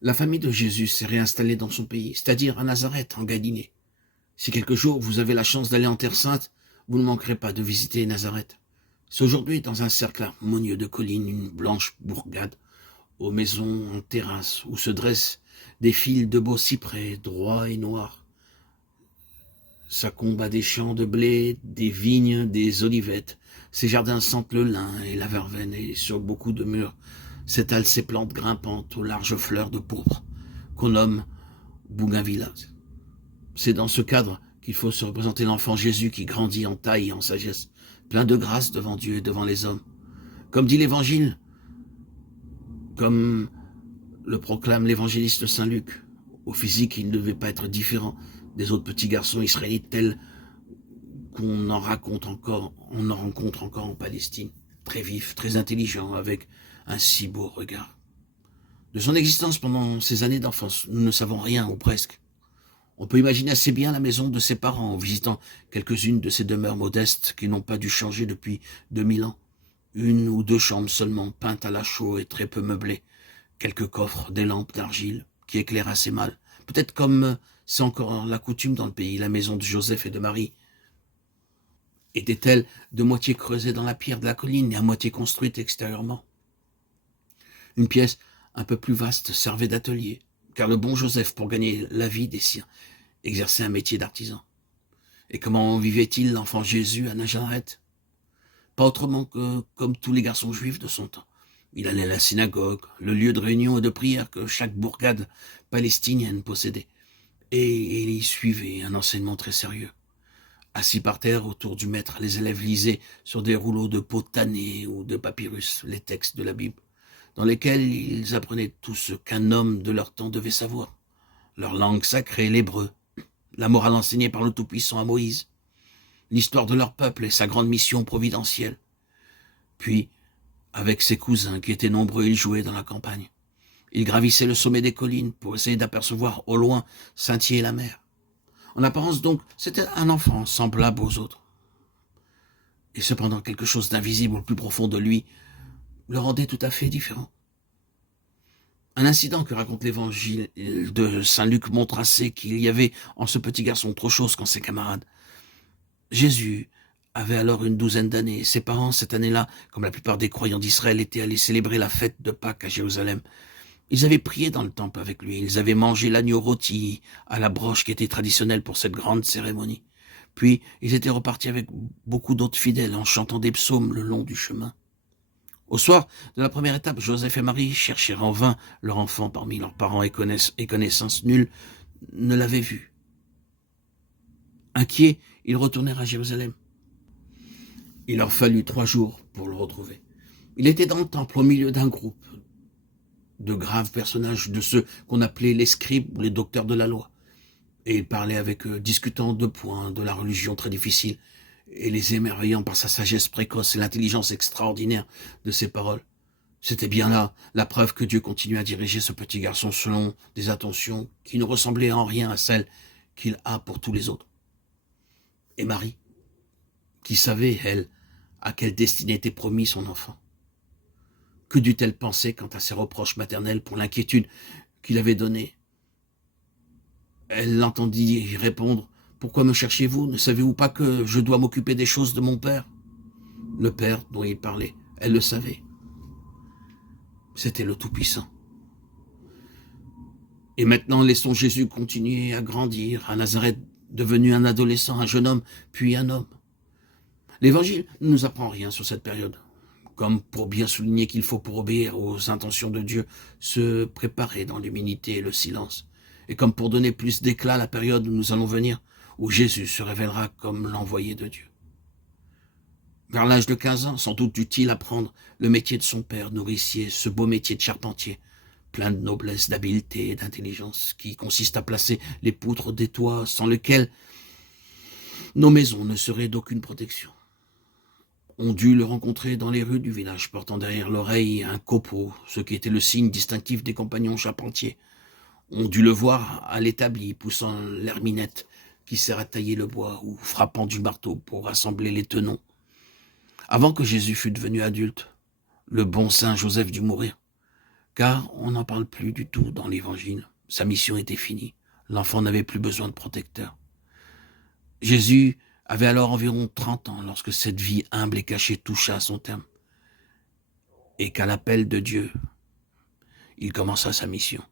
La famille de Jésus s'est réinstallée dans son pays, c'est-à-dire à Nazareth, en Galilée. Si quelques jours vous avez la chance d'aller en Terre Sainte, vous ne manquerez pas de visiter Nazareth. C'est aujourd'hui dans un cercle harmonieux de collines, une blanche bourgade, aux maisons en terrasse, où se dressent des files de beaux cyprès, droits et noirs. Ça combat des champs de blé, des vignes, des olivettes. Ces jardins sentent le lin et la verveine, et sur beaucoup de murs s'étalent ces plantes grimpantes aux larges fleurs de pourpre, qu'on nomme bougainvillas. C'est dans ce cadre qu'il faut se représenter l'enfant Jésus qui grandit en taille et en sagesse, plein de grâce devant Dieu et devant les hommes. Comme dit l'Évangile, comme le proclame l'évangéliste Saint Luc, au physique, il ne devait pas être différent des autres petits garçons israélites tels qu'on en rencontre encore en Palestine, très vif, très intelligent, avec un si beau regard. De son existence pendant ses années d'enfance, nous ne savons rien, ou presque. On peut imaginer assez bien la maison de ses parents en visitant quelques-unes de ces demeures modestes qui n'ont pas dû changer depuis 2000 ans. Une ou deux chambres seulement, peintes à la chaux et très peu meublées. Quelques coffres, des lampes d'argile qui éclairent assez mal. Peut-être comme c'est encore la coutume dans le pays, la maison de Joseph et de Marie était-elle de moitié creusée dans la pierre de la colline et à moitié construite extérieurement. Une pièce un peu plus vaste servait d'atelier, car le bon Joseph, pour gagner la vie des siens, exerçait un métier d'artisan. Et comment vivait-il l'enfant Jésus à Nazareth? Pas autrement que comme tous les garçons juifs de son temps. Il allait à la synagogue, le lieu de réunion et de prière que chaque bourgade palestinienne possédait, et il y suivait un enseignement très sérieux. Assis par terre autour du maître, les élèves lisaient sur des rouleaux de peau tannée ou de papyrus les textes de la Bible, dans lesquels ils apprenaient tout ce qu'un homme de leur temps devait savoir. Leur langue sacrée, l'hébreu, la morale enseignée par le Tout-Puissant à Moïse, l'histoire de leur peuple et sa grande mission providentielle. Puis, avec ses cousins qui étaient nombreux, ils jouaient dans la campagne. Ils gravissaient le sommet des collines pour essayer d'apercevoir au loin scintiller la mer. En apparence donc, c'était un enfant semblable aux autres. Et cependant, quelque chose d'invisible au plus profond de lui le rendait tout à fait différent. Un incident que raconte l'évangile de Saint Luc montre assez qu'il y avait en ce petit garçon trop chose qu'en ses camarades. Jésus avait alors une douzaine d'années. Ses parents, cette année-là, comme la plupart des croyants d'Israël, étaient allés célébrer la fête de Pâques à Jérusalem. Ils avaient prié dans le temple avec lui. Ils avaient mangé l'agneau rôti à la broche qui était traditionnelle pour cette grande cérémonie. Puis, ils étaient repartis avec beaucoup d'autres fidèles en chantant des psaumes le long du chemin. Au soir de la première étape, Joseph et Marie cherchèrent en vain leur enfant parmi leurs parents et connaissances. Nul ne l'avait vu. Inquiets, ils retournèrent à Jérusalem. Il leur fallut 3 jours pour le retrouver. Il était dans le temple au milieu d'un groupe de graves personnages, de ceux qu'on appelait les scribes ou les docteurs de la loi. Et il parlait avec eux, discutant de points de la religion très difficile, et les émerveillant par sa sagesse précoce et l'intelligence extraordinaire de ses paroles. C'était bien là la preuve que Dieu continuait à diriger ce petit garçon selon des attentions qui ne ressemblaient en rien à celles qu'il a pour tous les autres. Et Marie, qui savait, elle, à quelle destinée était promis son enfant. Que dut-elle penser quant à ses reproches maternels pour l'inquiétude qu'il avait donnée? Elle l'entendit répondre « Pourquoi me cherchez-vous? Ne savez-vous pas que je dois m'occuper des choses de mon père ?» Le père dont il parlait, elle le savait. C'était le Tout-Puissant. Et maintenant, laissons Jésus continuer à grandir, à Nazareth, devenu un adolescent, un jeune homme, puis un homme. L'Évangile ne nous apprend rien sur cette période, comme pour bien souligner qu'il faut, pour obéir aux intentions de Dieu, se préparer dans l'humilité et le silence, et comme pour donner plus d'éclat à la période où nous allons venir, où Jésus se révélera comme l'envoyé de Dieu. Vers l'âge de 15 ans, sans doute dut-il apprendre le métier de son père, nourricier, ce beau métier de charpentier, plein de noblesse, d'habileté et d'intelligence, qui consiste à placer les poutres des toits, sans lequel nos maisons ne seraient d'aucune protection. On dut le rencontrer dans les rues du village, portant derrière l'oreille un copeau, ce qui était le signe distinctif des compagnons charpentiers. On dut le voir à l'établi, poussant l'herminette qui sert à tailler le bois, ou frappant du marteau pour rassembler les tenons. Avant que Jésus fût devenu adulte, le bon saint Joseph dut mourir, car on n'en parle plus du tout dans l'Évangile. Sa mission était finie. L'enfant n'avait plus besoin de protecteur. Jésus avait alors environ 30 ans lorsque cette vie humble et cachée toucha à son terme et qu'à l'appel de Dieu, il commença sa mission.